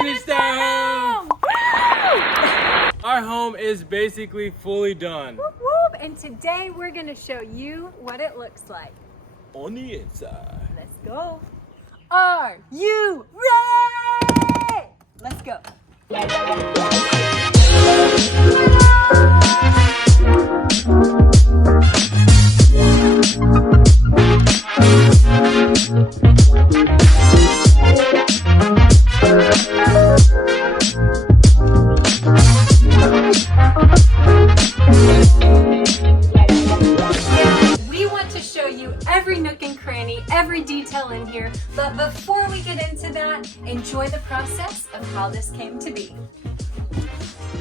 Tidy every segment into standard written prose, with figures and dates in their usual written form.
finished our home! Our home is basically fully done. Whoop, whoop. And today we're gonna show you what it looks like On the inside. Let's go. Are you ready? Let's go. We want to show you every nook and cranny, every detail in here, but before we get into that, enjoy the process of how this came to be.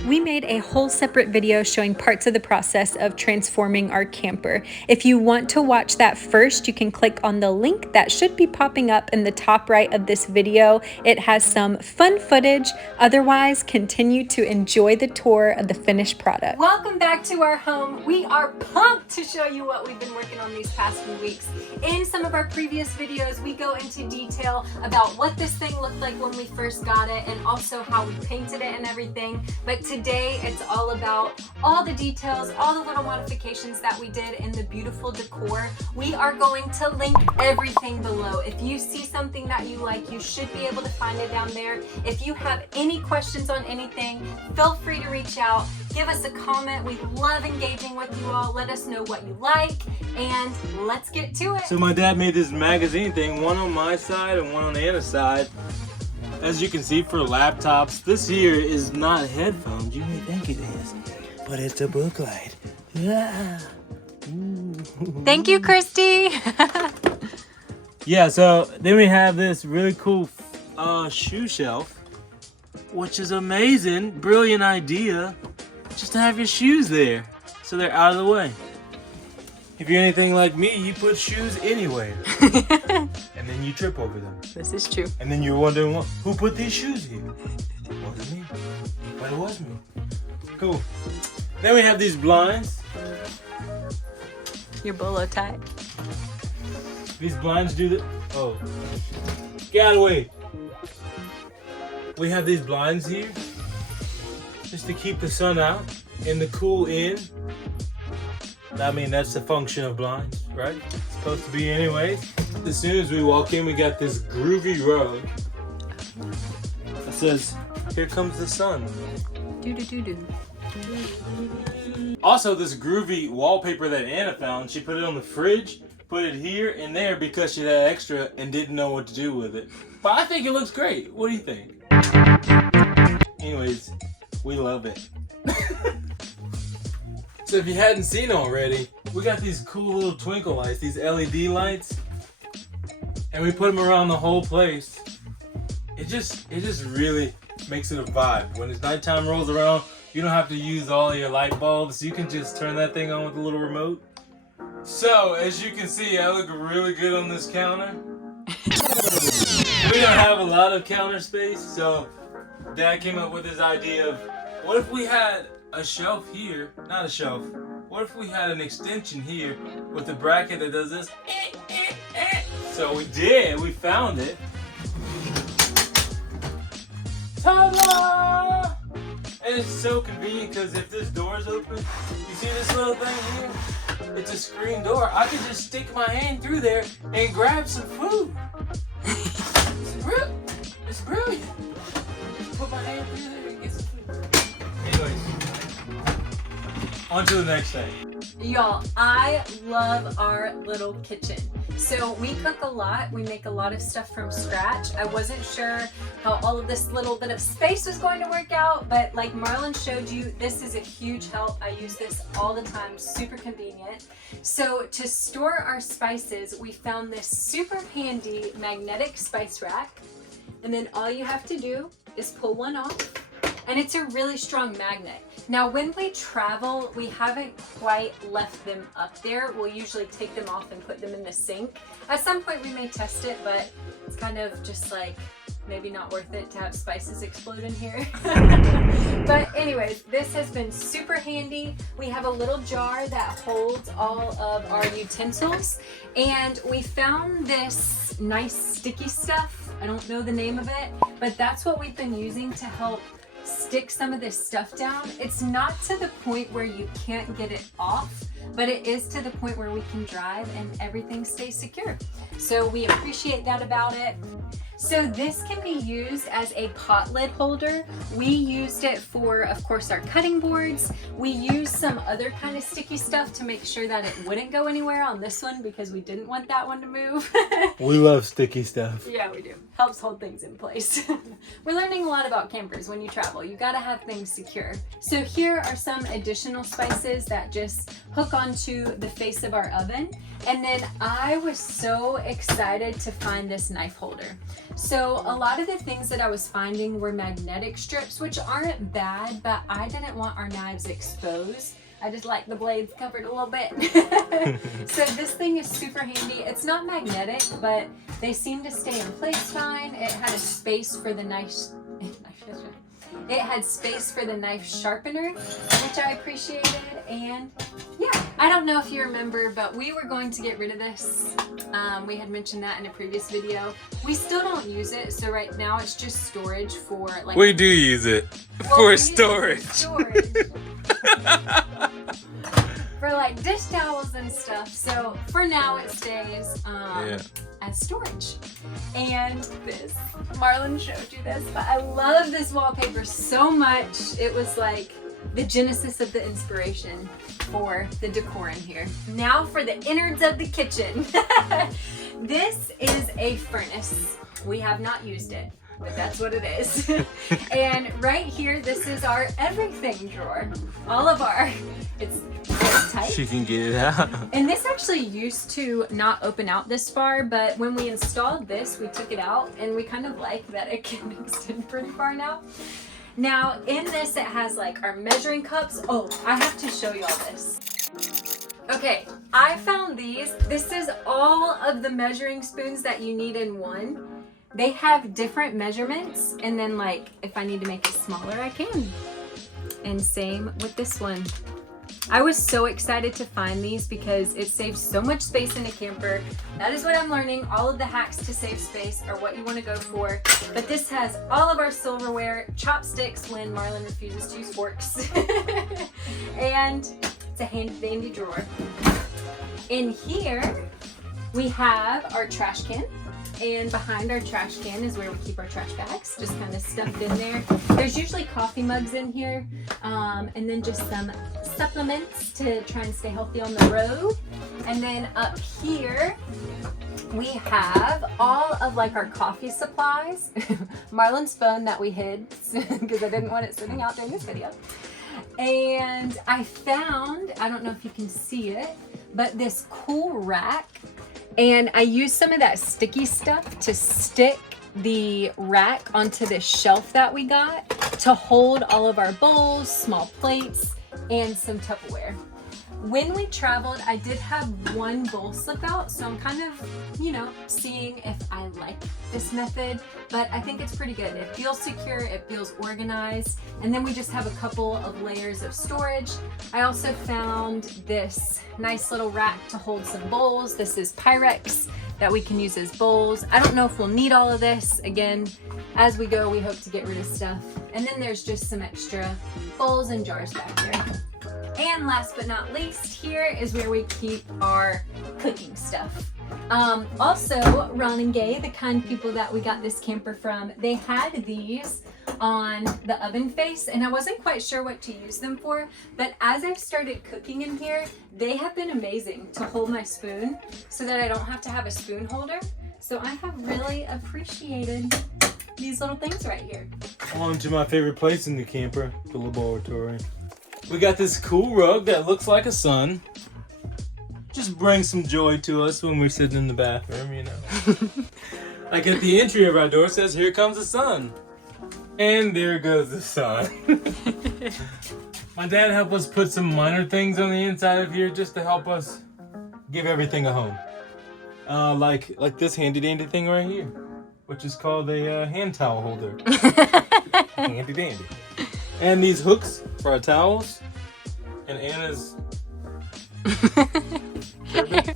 We made a whole separate video showing parts of the process of transforming our camper. If you want to watch that first, you can click on the link that should be popping up in the top right of this video. It has some fun footage. Otherwise, continue to enjoy the tour of the finished product. Welcome back to our home. We are pumped to show you what we've been working on these past few weeks. In some of our previous videos, we go into detail about what this thing looked like when we first got it and also how we painted it and everything. But today, it's all about all the details, all the little modifications that we did in the beautiful decor. We are going to link everything below. If you see something that you like, you should be able to find it down there. If you have any questions on anything, feel free to reach out. Give us a comment. We love engaging with you all. Let us know what you like, and let's get to it. So my dad made this magazine thing, one on my side and one on Anna's side. As you can see, for laptops, this here is not headphones. You may think it is, but it's a book light. Yeah. Thank you, Christy. Yeah, so then we have this really cool shoe shelf, which is amazing. Brilliant idea, just to have your shoes there so they're out of the way. If you're anything like me, you put shoes anywhere. And then you trip over them. This is true. And then you're wondering, who put these shoes here? It wasn't me, but it was me. Cool. Then we have these blinds. Your bolo tie. These blinds do the, oh, get out of the way. We have these blinds here just to keep the sun out and the cool in. I mean, that's the function of blinds, right? It's supposed to be anyways. As soon as we walk in, we got this groovy rug that says, "Here comes the sun." Also, this groovy wallpaper that Anna found, she put it on the fridge, put it here and there because she had extra and didn't know what to do with it. But I think it looks great. What do you think? Anyways, we love it. So if you hadn't seen already, we got these cool little twinkle lights, these LED lights, and we put them around the whole place. It just really makes it a vibe. When it's nighttime rolls around, you don't have to use all your light bulbs. You can just turn that thing on with a little remote. So as you can see, I look really good on this counter. We don't have a lot of counter space, so Dad came up with this idea of, what if we had a shelf here, not a shelf, what if we had an extension here with a bracket that does this? So we did, we found it. Ta-da! And it's so convenient because if this door is open, you see this little thing here? It's a screen door. I can just stick my hand through there and grab some food. It's brilliant. Just put my hand through there and get some food. Anyways. On to the next thing. Y'all, I love our little kitchen. So we cook a lot. We make a lot of stuff from scratch. I wasn't sure how all of this little bit of space was going to work out, but like Marlin showed you, this is a huge help. I use this all the time, super convenient. So to store our spices, we found this super handy magnetic spice rack. And then all you have to do is pull one off, and it's a really strong magnet. Now, when we travel, we haven't quite left them up there. We'll usually take them off and put them in the sink. At some point we may test it, but it's kind of just like maybe not worth it to have spices explode in here. But anyways, this has been super handy. We have a little jar that holds all of our utensils, and we found this nice sticky stuff. I don't know the name of it, but that's what we've been using to help stick some of this stuff down. It's not to the point where you can't get it off, but it is to the point where we can drive and everything stays secure. So we appreciate that about it. So this can be used as a pot lid holder. We used it for, of course, our cutting boards. We used some other kind of sticky stuff to make sure that it wouldn't go anywhere on this one because we didn't want that one to move. We love sticky stuff. Yeah, we do. Helps hold things in place. We're learning a lot about campers when you travel. You gotta have things secure. So here are some additional spices that just hook onto the face of our oven. And then I was so excited to find this knife holder. So a lot of the things that I was finding were magnetic strips, which aren't bad, but I didn't want our knives exposed. I just like the blades covered a little bit. So this thing is super handy. It's not magnetic, but they seem to stay in place fine. It had a space for the knife. It had space for the knife sharpener, which I appreciated. And yeah, I don't know if you remember, but we were going to get rid of this. We had mentioned that in a previous video. We still don't use it, so right now it's just storage for like. We do use it for storage. For like dish towels and stuff. So for now it stays as storage. And this, Marlin showed you this, but I love this wallpaper so much. It was like the genesis of the inspiration for the decor in here. Now for the innards of the kitchen. This is a furnace. We have not used it, but that's what it is. And right here, this is our everything drawer. All of our, it's tight. She can get it out. And this actually used to not open out this far, but when we installed this, we took it out and we kind of like that it can extend pretty far now. Now in this, it has like our measuring cups. Oh, I have to show you all this. Okay, I found these. This is all of the measuring spoons that you need in one. They have different measurements, and then like if I need to make it smaller, I can. And same with this one. I was so excited to find these because it saves so much space in a camper. That is what I'm learning. All of the hacks to save space are what you want to go for. But this has all of our silverware, chopsticks when Marlin refuses to use forks, and it's a handy drawer. In here, we have our trash can. And behind our trash can is where we keep our trash bags, just kind of stuffed in there. There's usually coffee mugs in here, and then just some supplements to try and stay healthy on the road. And then up here, we have all of like our coffee supplies. Marlin's phone that we hid because I didn't want it sitting out during this video. And I found, I don't know if you can see it, but this cool rack. And I used some of that sticky stuff to stick the rack onto this shelf that we got to hold all of our bowls, small plates, and some Tupperware. When we traveled, I did have one bowl slip out, so I'm kind of, you know, seeing if I like this method, but I think it's pretty good. It feels secure, it feels organized, and then we just have a couple of layers of storage. I also found this nice little rack to hold some bowls. This is Pyrex that we can use as bowls. I don't know if we'll need all of this. Again, as we go, we hope to get rid of stuff. And then there's just some extra bowls and jars back there. And last but not least, here is where we keep our cooking stuff. Also, Ron and Gay, the kind people that we got this camper from, they had these on the oven face, and I wasn't quite sure what to use them for, but as I've started cooking in here, they have been amazing to hold my spoon so that I don't have to have a spoon holder. So I have really appreciated these little things right here. On to my favorite place in the camper, the laboratory. We got this cool rug that looks like a sun. Just brings some joy to us when we're sitting in the bathroom, you know. Like at the entry of our door says, "Here comes the sun." And there goes the sun. My dad helped us put some minor things on the inside of here just to help us give everything a home. Like this handy dandy thing right here. which is called a hand towel holder. Handy dandy. And these hooks for our towels. And Anna's.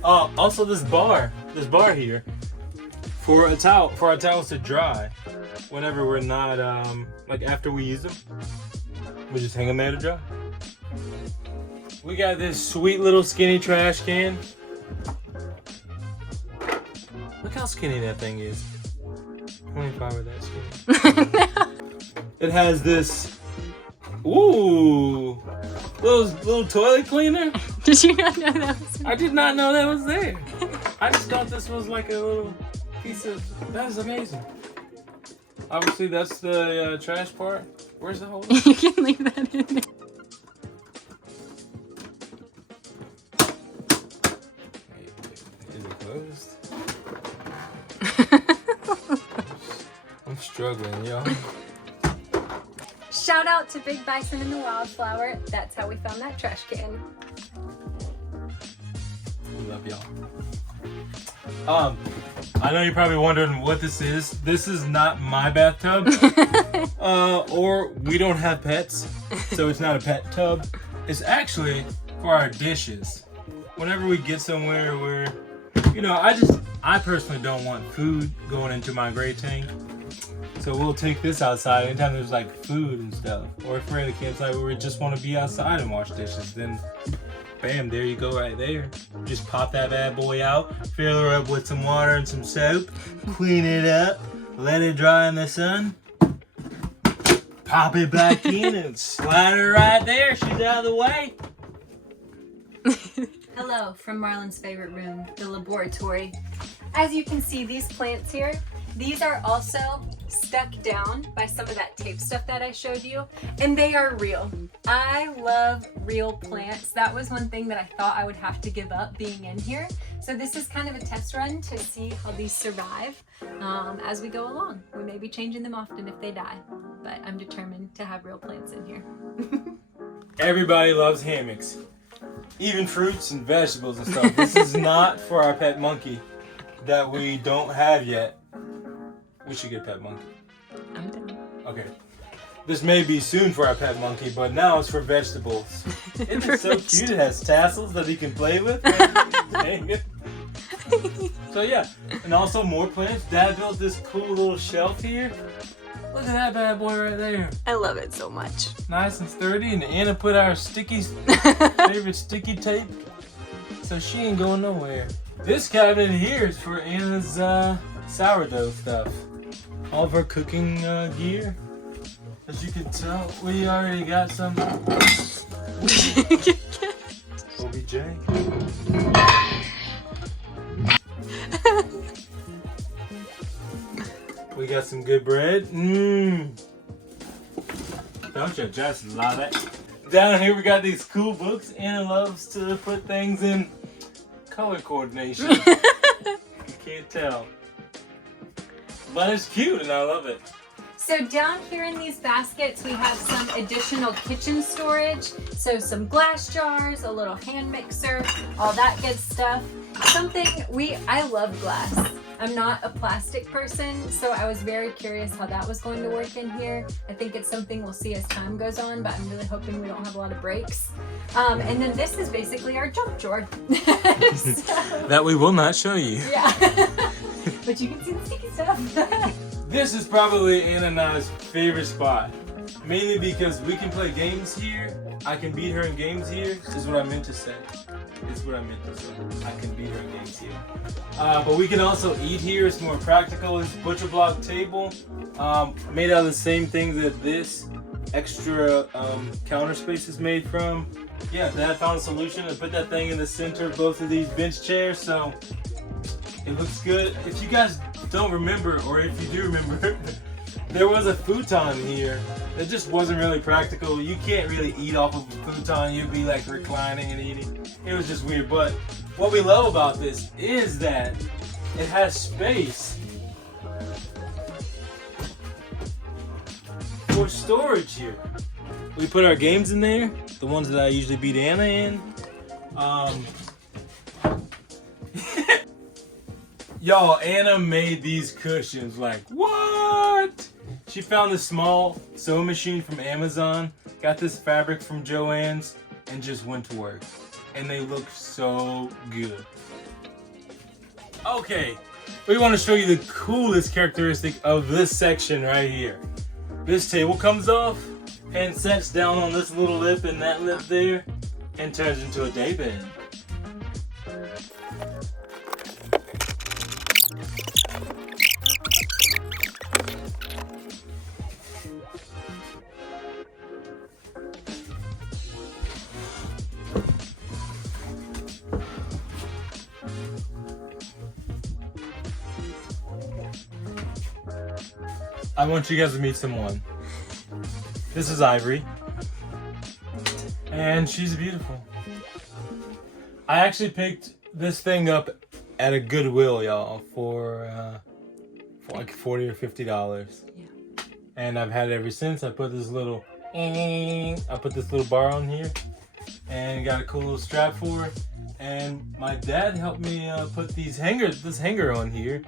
Also this bar here for our towels to dry whenever we're not like after we use them. We just hang them there to dry. We got this sweet little skinny trash can. Look how skinny that thing is. 25 of that skinny. It has this, ooh, little toilet cleaner. Did you not know that was there? I did not know that was there. I just thought this was like a little piece of, that is amazing. Obviously that's the trash part. Where's the holder? You can leave that in there. Is it closed? I'm struggling, y'all. Shout out to Big Bison and the Wildflower. That's how we found that trash can. We love y'all. I know you're probably wondering what this is. This is not my bathtub. Or we don't have pets, so it's not a pet tub. It's actually for our dishes. Whenever we get somewhere where, you know, I personally don't want food going into my gray tank. So we'll take this outside anytime there's like food and stuff. Or if we're at a campsite where we just want to be outside and wash dishes, then bam, there you go right there. Just pop that bad boy out, fill her up with some water and some soap, clean it up, let it dry in the sun, pop it back in and slide her right there. She's out of the way. Hello from Marlin's favorite room, the laboratory. As you can see, these plants here, these are also stuck down by some of that tape stuff that I showed you, and they are real. I love real plants. That was one thing that I thought I would have to give up being in here. So this is kind of a test run to see how these survive as we go along. We may be changing them often if they die, but I'm determined to have real plants in here. Everybody loves hammocks, even fruits and vegetables and stuff. This is not for our pet monkey that we don't have yet. We should get a pet monkey. I'm done. Okay. This may be soon for our pet monkey, but now it's for vegetables. Isn't it so cute? It has tassels that he can play with. Dang it. So yeah, and also more plants. Dad built this cool little shelf here. Look at that bad boy right there. I love it so much. Nice and sturdy, and Anna put our favorite sticky tape, so she ain't going nowhere. This cabinet here is for Anna's sourdough stuff. All of our cooking gear. As you can tell, we already got some OBJ. We got some good bread. Don't you just love it? Down here we got these cool books. Anna loves to put things in color coordination. You can't tell. But it's cute and I love it. So down here in these baskets, we have some additional kitchen storage. So some glass jars, a little hand mixer, all that good stuff. I love glass. I'm not a plastic person, so I was very curious how that was going to work in here. I think it's something we'll see as time goes on, but I'm really hoping we don't have a lot of breaks. And then this is basically our junk drawer. That we will not show you. Yeah, but you can see the sticky stuff. This is probably Anna and I's favorite spot. Mainly because we can play games here. I can beat her in games here. Is what I meant to say. Is what I meant to say. I can beat her in games here. But we can also eat here. It's more practical. It's butcher block table. Made out of the same things that this extra counter space is made from. Yeah, Dad found a solution to put that thing in the center of both of these bench chairs. So it looks good. If you guys don't remember, or if you do remember, there was a futon here. It just wasn't really practical. You can't really eat off of a futon. You'd be like reclining and eating. It was just weird. But what we love about this is that it has space for storage here. We put our games in there, the ones that I usually beat Anna in. Y'all, Anna made these cushions. Like, what? She found this small sewing machine from Amazon, got this fabric from Joann's, and just went to work. And they look so good. Okay, we want to show you the coolest characteristic of this section right here. This table comes off and sets down on this little lip and that lip there and turns into a daybed. I want you guys to meet someone. This is Ivory. And she's beautiful. I actually picked this thing up at a Goodwill, y'all, for like $40 or $50. Yeah. And I've had it ever since. I put this little bar on here and got a cool little strap for it. And my dad helped me put this hanger on here,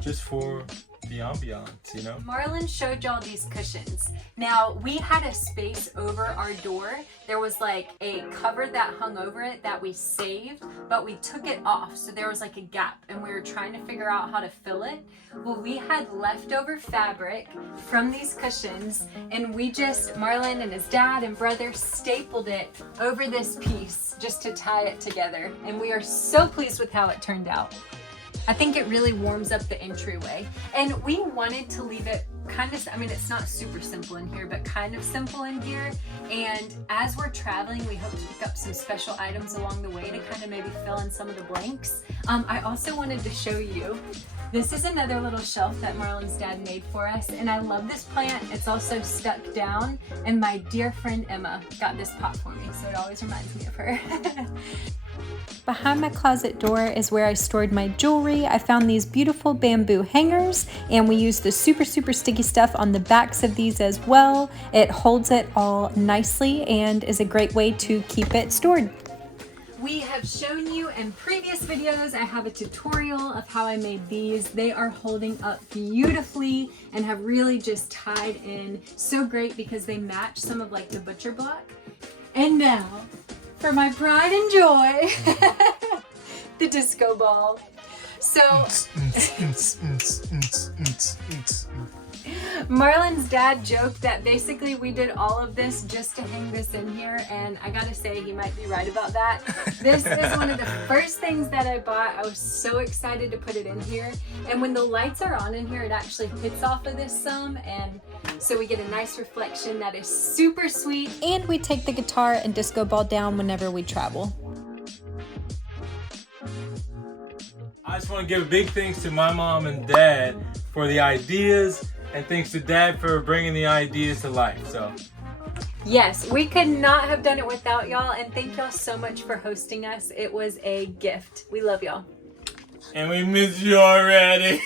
just for the ambiance, you know? Marlin showed y'all these cushions. Now, we had a space over our door. There was like a cover that hung over it that we saved, but we took it off. So there was like a gap and we were trying to figure out how to fill it. Well, we had leftover fabric from these cushions and we just, Marlin and his dad and brother stapled it over this piece just to tie it together. And we are so pleased with how it turned out. I think it really warms up the entryway. And we wanted to leave it kind of, I mean, it's not super simple in here, but kind of simple in here. And as we're traveling, we hope to pick up some special items along the way to kind of maybe fill in some of the blanks. I also wanted to show you, this is another little shelf that Marlin's dad made for us. And I love this plant. It's also stuck down. And my dear friend Emma got this pot for me. So it always reminds me of her. Behind my closet door is where I stored my jewelry. I found these beautiful bamboo hangers and we used the super sticky stuff on the backs of these as well. It holds it all nicely and is a great way to keep it stored. We have shown you in previous videos, I have a tutorial of how I made these. They are holding up beautifully and have really just tied in so great because they match some of like the butcher block. And now, for my pride and joy, the disco ball. So, Marlin's dad joked that basically we did all of this just to hang this in here, and I gotta say he might be right about that. This is one of the first things that I bought. I was so excited to put it in here, and when the lights are on in here, it actually hits off of this some, and so we get a nice reflection that is super sweet. And we take the guitar and disco ball down whenever we travel. I just want to give a big thanks to my mom and dad for the ideas, and thanks to Dad for bringing the ideas to life. So, yes, we could not have done it without y'all, and thank y'all so much for hosting us. It was a gift. We love y'all. And we miss you already.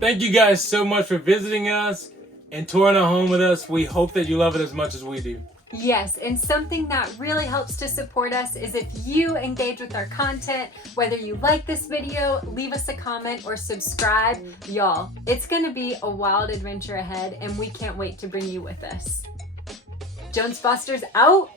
Thank you guys so much for visiting us and touring our home with us. We hope that you love it as much as we do. Yes, and something that really helps to support us is if you engage with our content, whether you like this video, leave us a comment, or subscribe. Y'all, it's gonna be a wild adventure ahead, and we can't wait to bring you with us. JonesFosters out.